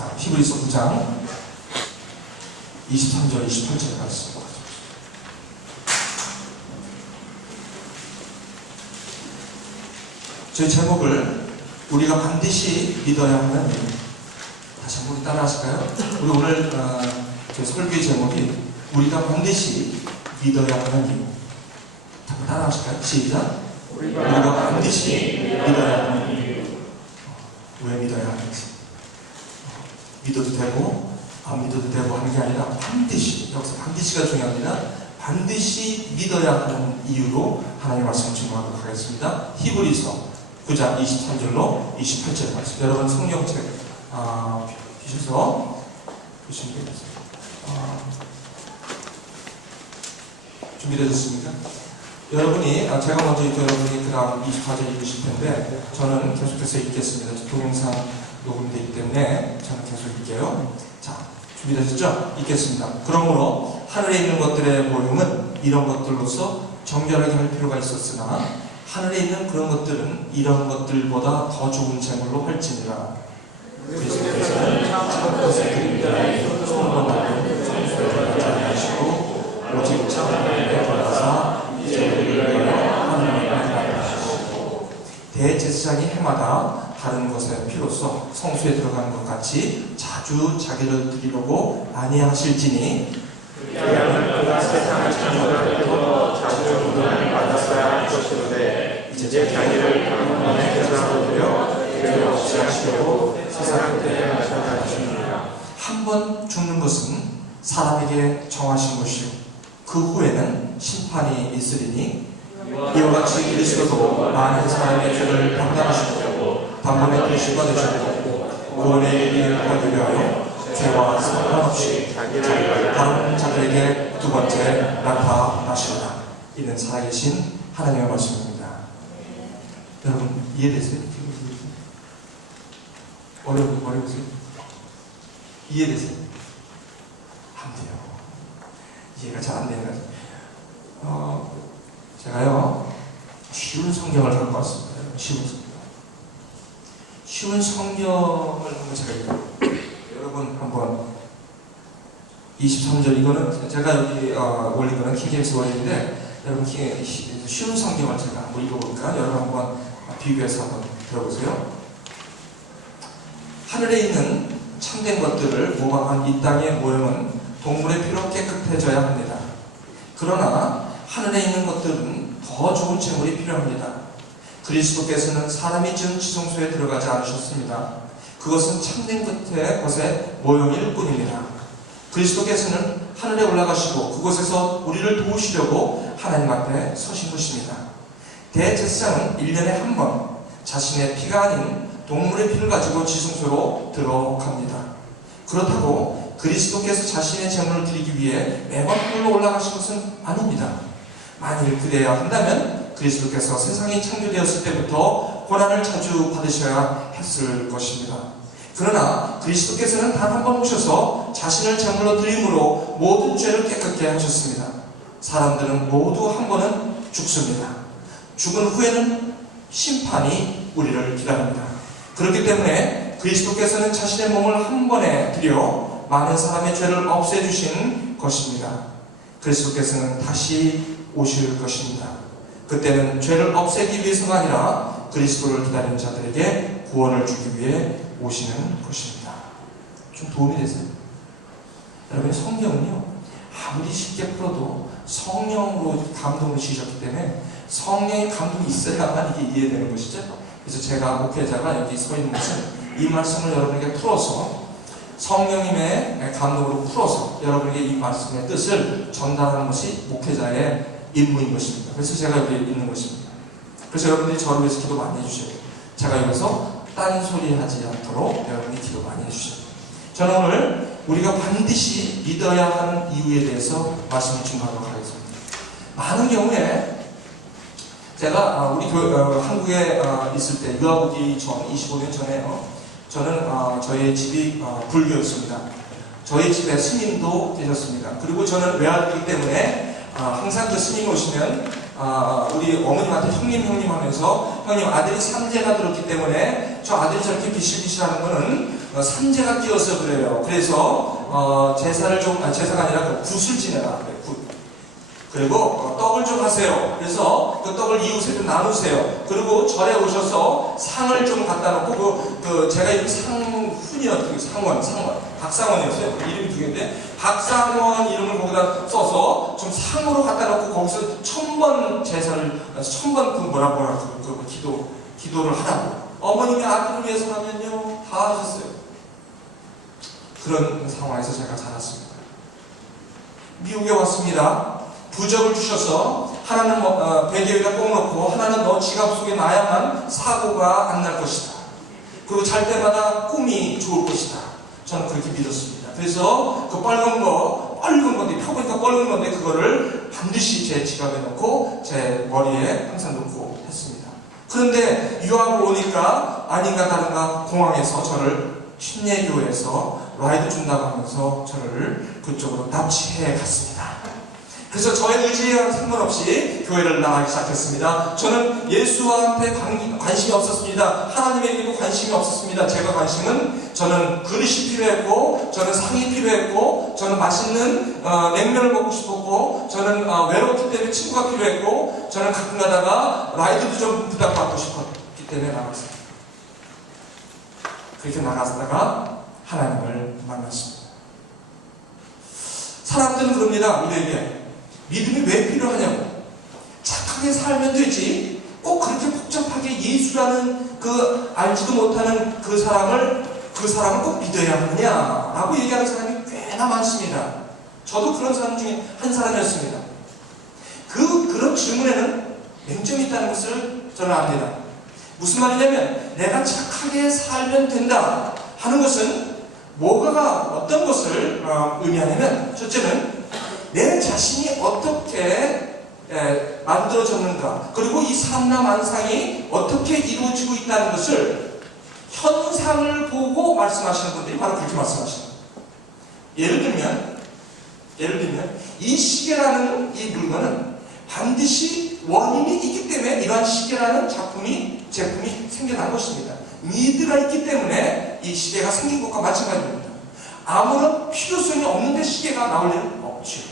자, 히브리서 9장 23절 28절 말씀. 저희 제목을 우리가 반드시 믿어야 하는 이유. 다시 한번 따라 하실까요? 우리 오늘 저희 설교의 제목이 우리가 반드시 믿어야 하는 이유. 한번 따라 하실까요? 시작. 우리가 반드시 믿어야 하는 이유. 왜 믿어야 하는지. 믿어도 되고 안 믿어도 되고 하는 게 아니라 반드시, 여기서 반드시가 중요합니다. 반드시 믿어야 하는 이유로 하나님의 말씀을 증거하도록 하겠습니다. 히브리서 9장 23절로 28절 말씀. 여러분 성경책 피셔서 보시면 되겠습니다. 준비되셨습니까? 여러분이 제가 먼저 읽고 여러분이 그 다음 24절 읽으실 텐데 저는 계속해서 읽겠습니다. 동영상 녹음되기 때문에 저는 계속 읽게요. 자, 준비되셨죠? 읽겠습니다. 그러므로 하늘에 있는 것들의 모형은 이런 것들로서 정결하게 할 필요가 있었으나 하늘에 있는 그런 것들은 이런 것들보다 더 좋은 제물로 할지니라. 그리스도께서는 참 것을 드립니다에 소원과 말로 성소에 가지 하시고 오직 참 하나님께 받아사 이제를 위하여 하나님께 나가시고 대제사장이 해마다 다른 것의 피로써 성소에 들어가는 것 같이 자주 자기를 드리려고 아니하실지니 그가 세상을 창조하기도 자주 구원을 받았어야 할 것이로되 이제 자기를 강건한 세상으로 드려 죄 없이 하시려고 세상 때에 하셨다 하십니다. 한 번 죽는 것은 사람에게 정하신 것이요 그 후에는 심판이 있으리니 이와 같이 그리스도도 많은 사람의 죄를 담당하시고 단번에 그리스도가 되셨고 구원의 일을 하기 위하여 죄와 상관없이 자기를 다른 자들에게 두 번째 나타나시리라. 이는 살아계신 하나님의 말씀입니다. 여러분 이해되세요? 어려우세요? 이해되세요? 안 돼요. 이해가 잘 안 되는 거죠. 제가요 쉬운 성경을 갖고 왔습니다. 쉬운 성경을 한번 제가 읽어요. 여러분 한번 23절 이거는 제가 여기 올린 거는 킹제임스 원인데 여러분 쉬운 성경을 제가 한번 읽어볼까? 여러분 한번 비교해서 한번 들어보세요. 하늘에 있는 참된 것들을 모방한 이 땅의 모형은 동물의 피로 깨끗해져야 합니다. 그러나 하늘에 있는 것들은 더 좋은 제물이 필요합니다. 그리스도께서는 사람이 지은 지성소에 들어가지 않으셨습니다. 그것은 참된 것의 모형일 뿐입니다. 그리스도께서는 하늘에 올라가시고 그곳에서 우리를 도우시려고 하나님 앞에 서신 것입니다. 대제사장은 1년에 한 번 자신의 피가 아닌 동물의 피를 가지고 지성소로 들어갑니다. 그렇다고 그리스도께서 자신의 제물을 드리기 위해 매번 하늘로 올라가신 것은 아닙니다. 만일 그래야 한다면 그리스도께서 세상이 창조되었을 때부터 고난을 자주 받으셔야 했을 것입니다. 그러나 그리스도께서는 단 한 번 오셔서 자신을 제물로 드림으로 모든 죄를 깨끗게 하셨습니다. 사람들은 모두 한 번은 죽습니다. 죽은 후에는 심판이 우리를 기다립니다. 그렇기 때문에 그리스도께서는 자신의 몸을 한 번에 드려 많은 사람의 죄를 없애주신 것입니다. 그리스도께서는 다시 오실 것입니다. 그때는 죄를 없애기 위해서가 아니라 그리스도를 기다리는 자들에게 구원을 주기 위해 오시는 것입니다. 좀 도움이 되세요? 여러분 성경은요 아무리 쉽게 풀어도 성령으로 감동을 주셨기 때문에 성령의 감동이 있어야만 이게 이해되는 것이죠. 그래서 제가 목회자가 여기 서 있는 것은 이 말씀을 여러분에게 풀어서 성령님의 감동으로 풀어서 여러분에게 이 말씀의 뜻을 전달하는 것이 목회자의 임무인 것입니다. 그래서 제가 여기 있는 것입니다. 그래서 여러분들이 저를 위해서 기도 많이 해주셔야 돼요. 제가 여기서 딴소리 하지 않도록 여러분이 기도 많이 해주셔야 돼요. 저는 오늘 우리가 반드시 믿어야 하는 이유에 대해서 말씀을 증거하도록 하겠습니다. 많은 경우에 제가 우리 한국에 있을 때 유학 오기 전 25년 전에요. 저는 저희 집이 불교였습니다. 저희 집에 스님도 계셨습니다. 그리고 저는 외아들이기 때문에 항상 그 스님이 오시면 우리 어머님한테 형님 하면서 형님 아들이 삼재가 들었기 때문에 저 아들이 저렇게 비실비실하는 거는 삼재가 끼어서 그래요. 그래서 제사를 제사가 아니라 그 굿을 지내라. 굿. 그리고 떡을 좀 하세요. 그래서 그 떡을 이웃에 좀 나누세요. 그리고 절에 오셔서 상을 좀 갖다 놓고 제가 이름 상훈이었던 상원 박상원이었어요. 이름이 두 개인데 박상원 이름을 거기다 써서 좀 상으로 갖다 놓고 거기서 1000번 제사를 1000번 기도를 하라고. 어머님이 아들을 위해서라면요 다 하셨어요. 그런 상황에서 제가 자랐습니다. 미국에 왔습니다. 부적을 주셔서 하나는 베개에다 꼭 넣고 하나는 너 지갑 속에 놔야만 사고가 안 날 것이다. 그리고 잘 때마다 꿈이 좋을 것이다. 저는 그렇게 믿었습니다. 그래서 그 빨간 건데 펴보니까 빨간 건데 그거를 반드시 제 지갑에 넣고 제 머리에 항상 넣고 했습니다. 그런데 유학을 오니까 아닌가 다른가 공항에서 저를 신예교에서 라이드 준다고 하면서 저를 그쪽으로 납치해 갔습니다. 그래서 저의 의지에 상관없이 교회를 나가기 시작했습니다. 저는 예수한테 관심이 없었습니다. 하나님에게도 관심이 없었습니다. 제가 관심은 저는 그릇이 필요했고 저는 상이 필요했고 저는 맛있는 냉면을 먹고 싶었고 저는 외롭기 때문에 친구가 필요했고 저는 가끔 가다가 라이드도 좀 부탁받고 싶었기 때문에 나갔어요. 그렇게 나갔다가 하나님을 만났습니다. 사람들은 그럽니다. 우리에게 믿음이 왜 필요하냐고. 착하게 살면 되지. 꼭 그렇게 복잡하게 예수라는 그 알지도 못하는 그 사람을 꼭 믿어야 하느냐 라고 얘기하는 사람이 꽤나 많습니다. 저도 그런 사람 중에 한 사람이었습니다. 그런 질문에는 맹점이 있다는 것을 저는 압니다. 무슨 말이냐면 내가 착하게 살면 된다 하는 것은 어떤 것을 의미하냐면 첫째는 내 자신이 어떻게 만들어졌는가 그리고 이 삼라만상이 어떻게 이루어지고 있다는 것을 현상을 보고 말씀하시는 분들이 바로 그렇게 말씀하십니다. 예를 들면 이 시계라는 이 물건은 반드시 원인이 있기 때문에 이러한 시계라는 제품이 생겨난 것입니다. 니드가 있기 때문에 이 시계가 생긴 것과 마찬가지입니다. 아무런 필요성이 없는데 시계가 나올 일은 없죠.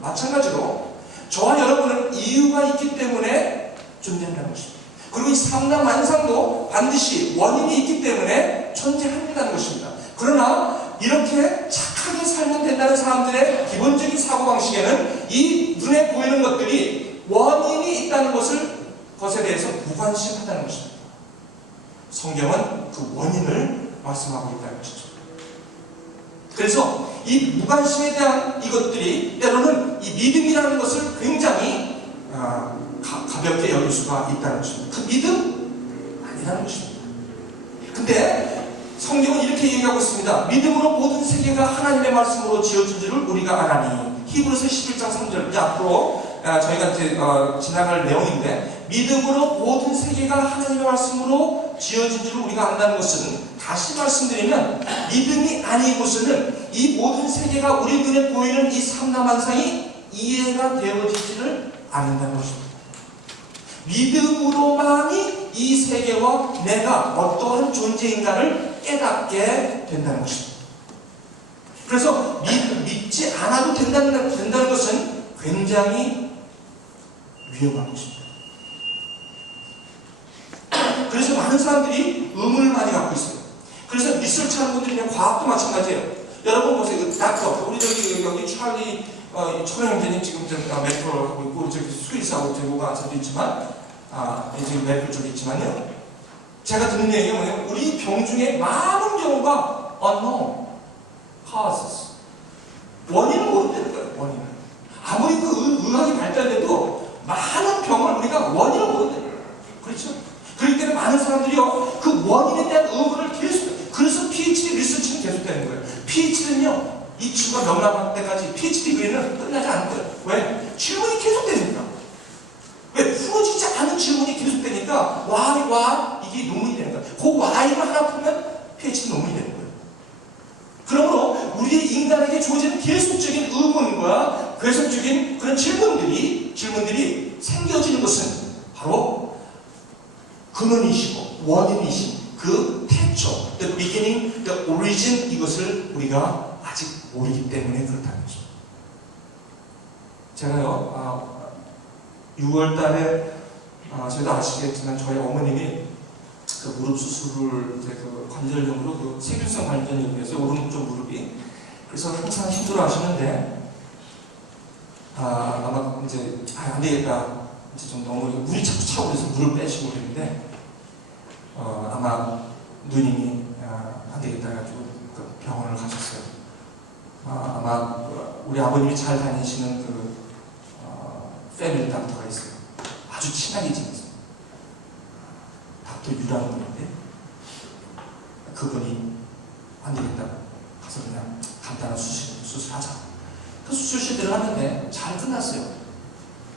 마찬가지로 저와 여러분은 이유가 있기 때문에 존재한다는 것입니다. 그리고 이 삼라만상도 반드시 원인이 있기 때문에 존재한다는 것입니다. 그러나 이렇게 착하게 살면 된다는 사람들의 기본적인 사고방식에는 이 눈에 보이는 것들이 원인이 있다는 것에 대해서 무관심하다는 것입니다. 성경은 그 원인을 말씀하고 있다는 것이죠. 그래서 이 무관심에 대한 이것들이 때로는 이 믿음이라는 것을 굉장히 가볍게 여길 수가 있다는 것입니다. 그 믿음 아니라는 것입니다. 근데 성경은 이렇게 얘기하고 있습니다. 믿음으로 모든 세계가 하나님의 말씀으로 지어진 줄을 우리가 아나니. 히브리서 11장 3절. 이제 앞으로 저희가 이제 지나갈 내용인데 믿음으로 모든 세계가 하나님의 말씀으로 지어진 줄을 우리가 안다는 것은 다시 말씀드리면 믿음이 아니고서는 이 모든 세계가 우리 눈에 보이는 이 삼라만상이 이해가 되어지지를 않는다는 것입니다. 믿음으로만이 이 세계와 내가 어떠한 존재인가를 깨닫게 된다는 것입니다. 그래서 믿지 않아도 된다는 것은 굉장히 위험한 것입니다. 그래서 많은 사람들이 의문을 많이 갖고 있어요. 그래서 리서치하는 분들이 그냥 과학도 마찬가지예요. 여러분 보세요. 그 닥터, 우리 여기 찰리 초명 형제님 지금 메트로 하고 있고 저기 스위스하고 제고가 저도 있지만 지금 메트로 쪽에 있지만요. 제가 듣는 얘기가 뭐냐면 우리 병 중에 많은 경우가 unknown causes. 원인을 모른다는 거예요. 원인을. 아무리 그 의학이 발달돼도 많은 병을 우리가 원인을 모른다는 거예요. 그렇죠? 그렇기 때문에 많은 사람들이요 그 원인에 대한 의문을 계속, 그래서 PhD 리서치는 계속되는 거예요. PhD는요 이 친구가 명랑할 때까지 PhD 후에는 끝나지 않을 거예요. 왜? 질문이 계속되니까. 왜? 풀어지지 않은 질문이 계속되니까 why 이게 논문이 되는 거예요. 그 why를 하나 풀면 PhD 논문이 되는 거예요. 그러므로 우리 인간에게 주어지는 계속적인 의문과 계속적인 그런 질문들이 생겨지는 것은 바로 근원이시고 원인이신 그 태초, the beginning, the 오리진 이것을 우리가 아직 모르기 때문에 그렇다는 거죠. 제가요 6월 달에 저희도 아시겠지만 저희 어머님이 그 무릎 수술을 이제 그 관절염으로 그 세균성 관절염이 있어요. 오른쪽 무릎이. 그래서 항상 힘들어 하시는데 아마 이제 안 되겠다. 이제 좀 너무 물이 자꾸 차고 그래서 물을 빼시고 그랬는데 아마 누님이 안 되겠다 해가지고 그 병원을 가셨어요. 아마 우리 아버님이 잘 다니시는 그 패밀리 닥터가 있어요. 아주 친하게 지냈어요. 닥터 유라는 분인데 그분이 안 되겠다 가서 그냥 간단한 수술하자. 그 수술실들을 하는데 잘 끝났어요.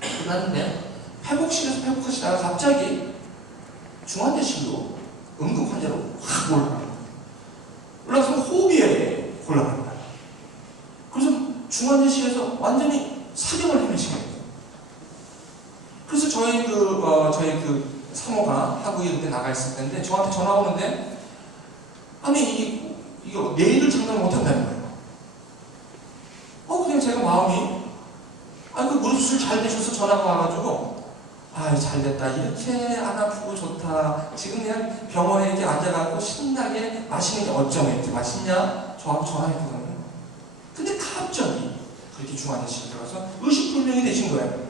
끝났는데 회복실에서 회복하시다가 갑자기 중환자실로 응급 환자로 확 올라가는 거예요. 올라가서 호흡이 곤란한 거예요. 그래서 중환자실에서 완전히 사경을 헤매시는 거예요. 그래서 저희 그 사모가 한국에 그때 나가 있을 텐데 저한테 전화 오는데 아니 이거 내일을 장담을 못 한다는 거예요. 그냥 제가 마음이 그 무릎 수술 잘 되셔서 전화가 와가지고 잘 됐다. 이렇게 안 아프고 좋다. 지금 그냥 병원에 이렇게 앉아가지고 신나게 맛있는 게 어쩌면 이렇게 맛있냐? 저하고 전화했거든요. 근데 갑자기 그렇게 중환자실에 들어가서 의식불명이 되신 거예요.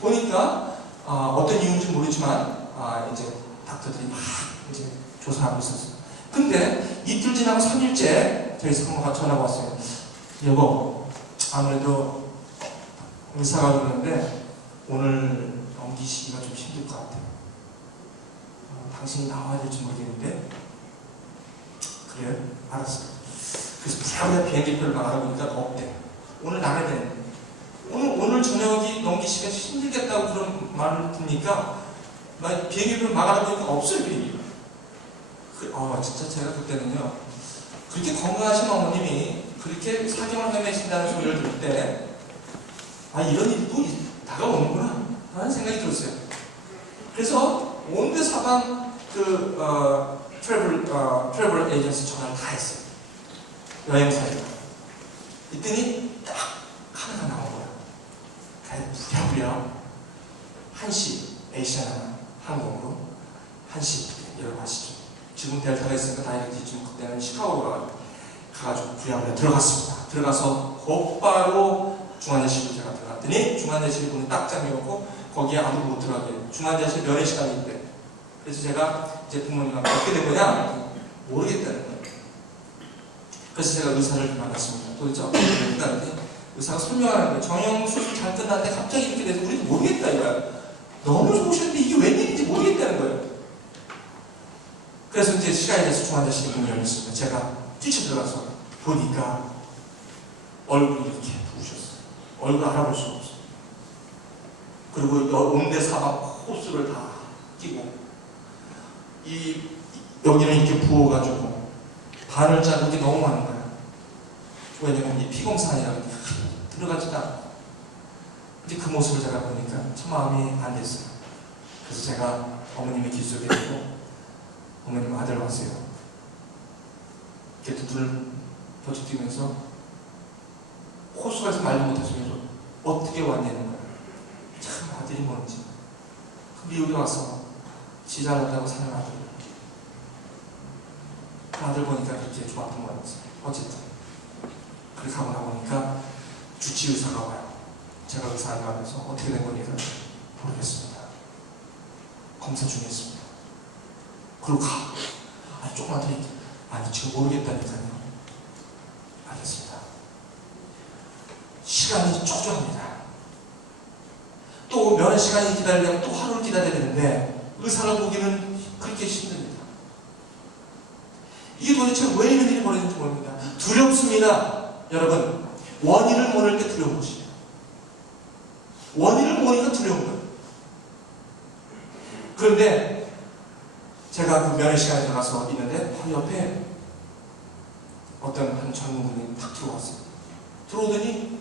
보니까 어떤 이유인지 모르지만 이제 닥터들이 막 이제 조사하고 있었어요. 근데 이틀 지나고 3일째 저희 사모가 전화가 왔어요. 여보, 아무래도 의사가 그러는데 오늘 넘기시기가 좀 힘들 것 같아요. 당신이 나와야 될지 모르겠는데 그래요? 알았어요. 그래서 부랴부랴 비행기표를 막 알아보니까 없대. 오늘 나가야 되는데 오늘 저녁이 넘기시기가 힘들겠다고 그런 말을 듣니까 비행기표를 막 알아보니까 없어요. 비행기가. 진짜 제가 그때는요 그렇게 건강하신 어머님이 그렇게 사경을 헤매신다는 소리를 들을 때 이런 일이 또 다가오는구나 하는 생각이 들었어요. 그래서 온데 사방 트래블 에이전시 전화를 다 했어요. 여행사에. 이랬더니 딱 하나가 나온 거야. 부랴부랴 1시 에이시아나 항공으로 1시 여러분 아시죠? 지금 델타가 있으니까 다이렉트지 그때는 시카고로 가가지고 부랴부랴 들어갔습니다. 들어가서 곧바로 중환자실로 제가 들어갔더니 중환자실 문이 딱 잠겨놓고 거기에 아무도 못 들어가게 중환자실 면회 시간이 있대. 그래서 제가 이제 부모님한테 어떻게 된 거냐? 모르겠다는 거예요. 그래서 제가 의사를 만났습니다. 도대체 어떻게 된 거냐? 의사가 설명하는 거예요. 정형 수술 잘 끝났는데 갑자기 이렇게 돼서 우리도 모르겠다 이거야. 너무 좋으셨는데 이게 웬일인지 모르겠다는 거예요. 그래서 이제 시간이 돼서 중환자실에 문이 열렸습니다. 제가 뛰쳐들어가서 보니까 얼굴이 이렇게 부으셨어요. 얼굴 알아볼 수가 없어요. 그리고 온대 사방 호수를 다 끼고 여기는 이렇게 부어가지고 바늘 자국이 너무 많은 거예요. 왜냐면 이 피검사이라는 게 들어가지도 않고 이제 그 모습을 제가 보니까 참 마음이 안 됐어요. 그래서 제가 어머님의 기술에 대고 어머님 아들 왔어요. 이렇게 눈을 버쩍 뜨면서 호수가에서 말도 못하시면서 어떻게 왔냐는 거예요. 참 아들이 뭔지. 미국에 와서 지 잘났다고 사는 아들. 그 아들 보니까 그렇게 좋았던 거였지. 어쨌든 그렇게 하고 나오니까 주치 의사가 와요. 제가 의사를 가면서 어떻게 된 겁니까? 모르겠습니다. 검사 중에 있습니다. 그리고 가. 조금만 더 있다. 지금 모르겠다니까요. 알겠습니다. 시간이 쪼조합니다. 또 몇 시간이 기다리려면 또 하루를 기다려야 되는데 의사를 보기는 그렇게 힘듭니다. 이게 도대체 왜 이런 일이 벌어지는지 모릅니다. 두렵습니다. 여러분, 원인을 모를 때 두려운 것이에요. 원인을 모르니까 두려운 거예요. 그런데 제가 그 면회 시간에 들어가서 있는데 바로 옆에 어떤 한 젊은 분이 탁 들어왔어요. 들어오더니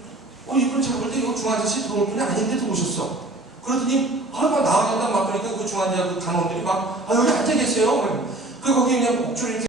이분 제가 볼 때 이거 중환자실 들어올 분이 아닌데 들어오셨어. 그러더니 막 나가겠다 막 그러니까 그 중환자 그 간호원들이 막 여기 앉아 계세요. 그리고 거기 그냥 목줄 이렇게